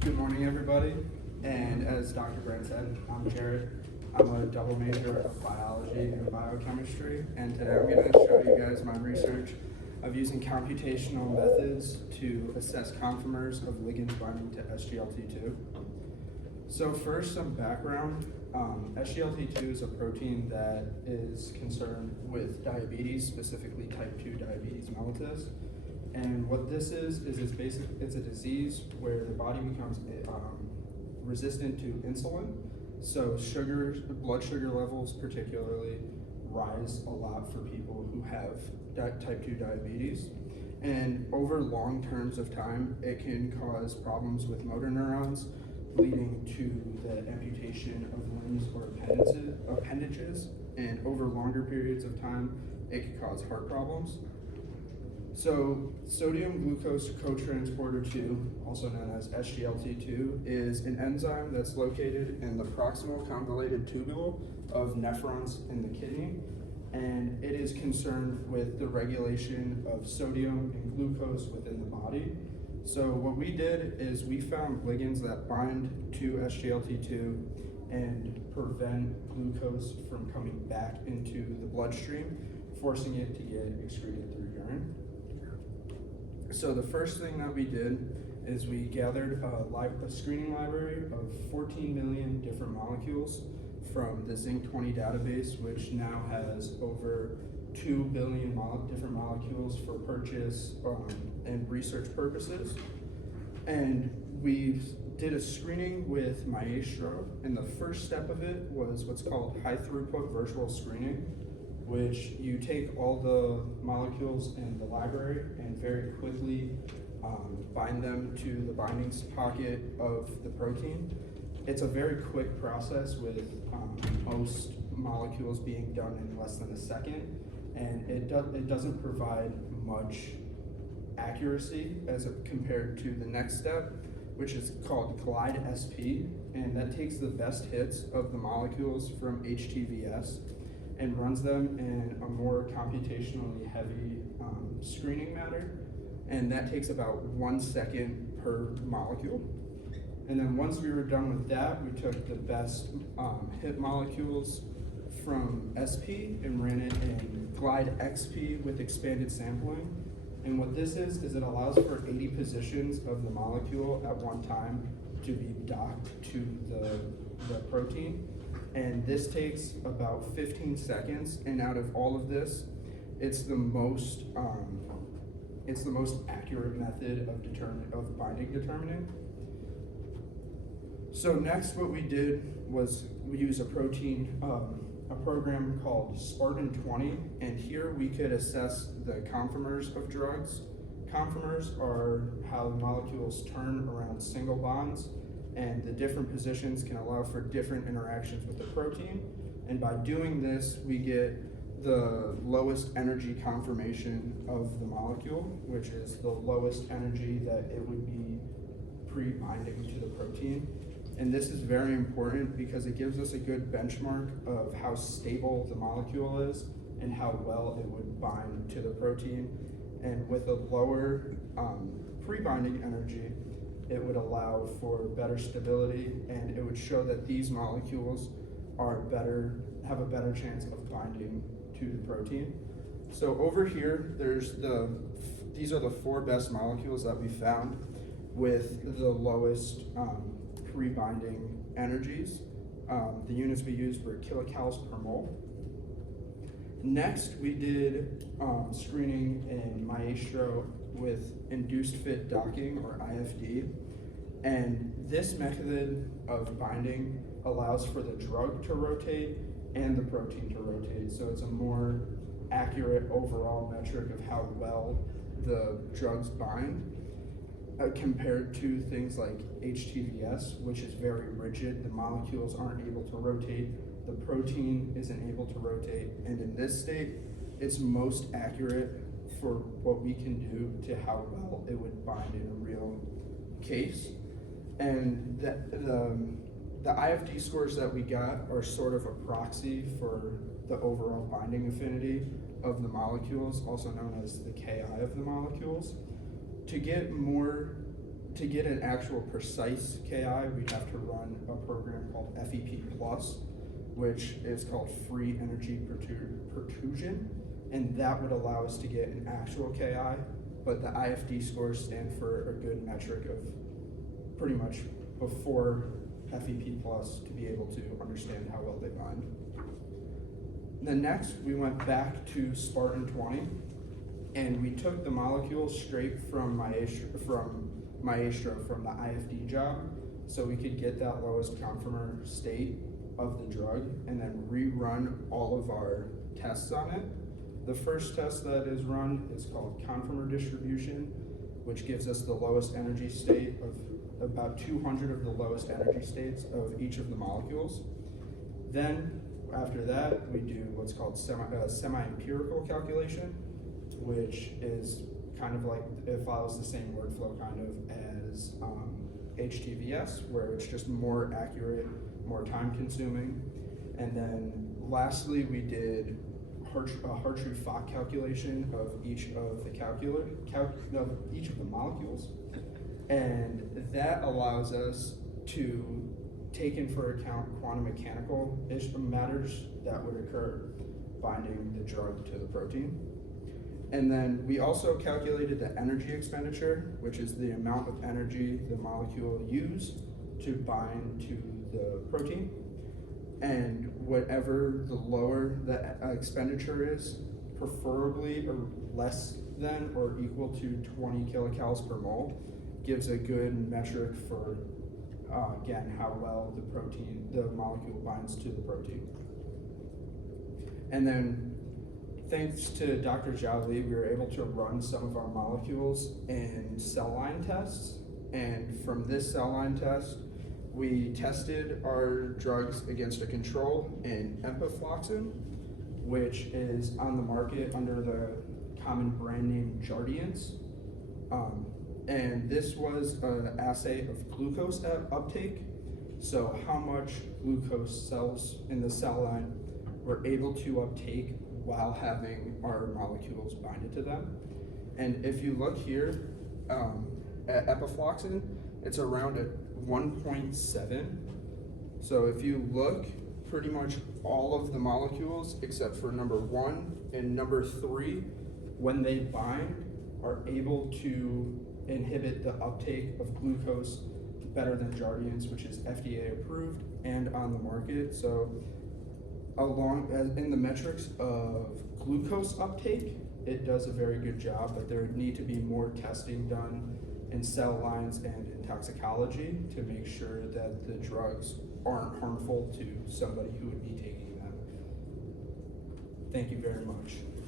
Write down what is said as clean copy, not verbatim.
Good morning, everybody. And as Dr. Brent said, I'm Jared. I'm a double major of biology and biochemistry. And today I'm going to show you guys my research of using computational methods to assess conformers of ligands binding to SGLT2. So first, some background. SGLT2 is a protein that is concerned with diabetes, specifically type 2 diabetes mellitus. And what this is it's a disease where the body becomes resistant to insulin. So blood sugar levels particularly rise a lot for people who have type 2 diabetes. And over long terms of time, it can cause problems with motor neurons, leading to the amputation of limbs or appendages. And over longer periods of time, it can cause heart problems. So sodium glucose cotransporter 2, also known as SGLT2, is an enzyme that's located in the proximal convoluted tubule of nephrons in the kidney, and it is concerned with the regulation of sodium and glucose within the body. So what we did is we found ligands that bind to SGLT2 and prevent glucose from coming back into the bloodstream, forcing it to get excreted through urine. So the first thing that we did is we gathered a screening library of 14 million different molecules from the Zinc-20 database, which now has over 2 billion different molecules for purchase and research purposes. And we did a screening with Maestro, and the first step of it was what's called high throughput virtual screening, which you take all the molecules in the library and very quickly bind them to the binding pocket of the protein. It's a very quick process with most molecules being done in less than a second, and it doesn't provide much accuracy as compared to the next step, which is called Glide SP, and that takes the best hits of the molecules from HTVS and runs them in a more computationally heavy screening manner, and that takes about 1 second per molecule. And then once we were done with that, we took the best hit molecules from SP and ran it in Glide XP with expanded sampling. And what this is it allows for 80 positions of the molecule at one time to be docked to the protein. And this takes about 15 seconds, and out of all of this, it's the most accurate method of binding determinant. So next, what we did was we used a program called Spartan 20, and here we could assess the conformers of drugs. Conformers are how the molecules turn around single bonds, and the different positions can allow for different interactions with the protein. And by doing this, we get the lowest energy conformation of the molecule, which is the lowest energy that it would be pre-binding to the protein. And this is very important because it gives us a good benchmark of how stable the molecule is and how well it would bind to the protein. And with a lower pre-binding energy, it would allow for better stability, and it would show that these molecules have a better chance of binding to the protein. So over here, these are the 4 best molecules that we found with the lowest pre-binding energies. The units we used were kilocalories per mole. Next, we did screening in Maestro with induced fit docking, or IFD. And this method of binding allows for the drug to rotate and the protein to rotate. So it's a more accurate overall metric of how well the drugs bind compared to things like HTVS, which is very rigid. The molecules aren't able to rotate. The protein isn't able to rotate. And in this state, it's most accurate for what we can do to how well it would bind in a real case. And the IFD scores that we got are sort of a proxy for the overall binding affinity of the molecules, also known as the Ki of the molecules. To to get an actual precise KI, we'd have to run a program called FEP+, which is called free energy pertusion, and that would allow us to get an actual KI, but the IFD scores stand for a good metric of pretty much before FEP+, to be able to understand how well they bind. Then next, we went back to Spartan 20, and we took the molecules straight from Maestro from the IFD job, so we could get that lowest conformer state of the drug and then rerun all of our tests on it. The first test that is run is called conformer distribution, which gives us the lowest energy state of about 200 of the lowest energy states of each of the molecules. Then after that, we do what's called semi-empirical calculation, which is kind of like, it follows the same workflow kind of as HTVS, where it's just more accurate, more time consuming. And then lastly, we did a Hartree-Fock calculation of each of the each of the molecules. And that allows us to take in for account quantum mechanical matters that would occur binding the drug to the protein. And then we also calculated the energy expenditure, which is the amount of energy the molecule used to bind to the protein. And whatever the lower the expenditure is, preferably or less than or equal to 20 kilocalories per mole, gives a good metric for, again, how well the molecule binds to the protein. And then, thanks to Dr. Zhao Li, we were able to run some of our molecules in cell line tests. And from this cell line test, we tested our drugs against a control in empafloxacin, which is on the market under the common brand name Jardiance. And this was an assay of glucose uptake. So how much glucose cells in the cell line were able to uptake while having our molecules binded to them. And if you look here at epafloxacin, it's around at 1.7. So if you look, pretty much all of the molecules except for number 1 and number 3, when they bind, are able to inhibit the uptake of glucose better than Jardiance, which is FDA approved and on the market. So along as in the metrics of glucose uptake, it does a very good job, but there need to be more testing done in cell lines and in toxicology to make sure that the drugs aren't harmful to somebody who would be taking them. Thank you very much.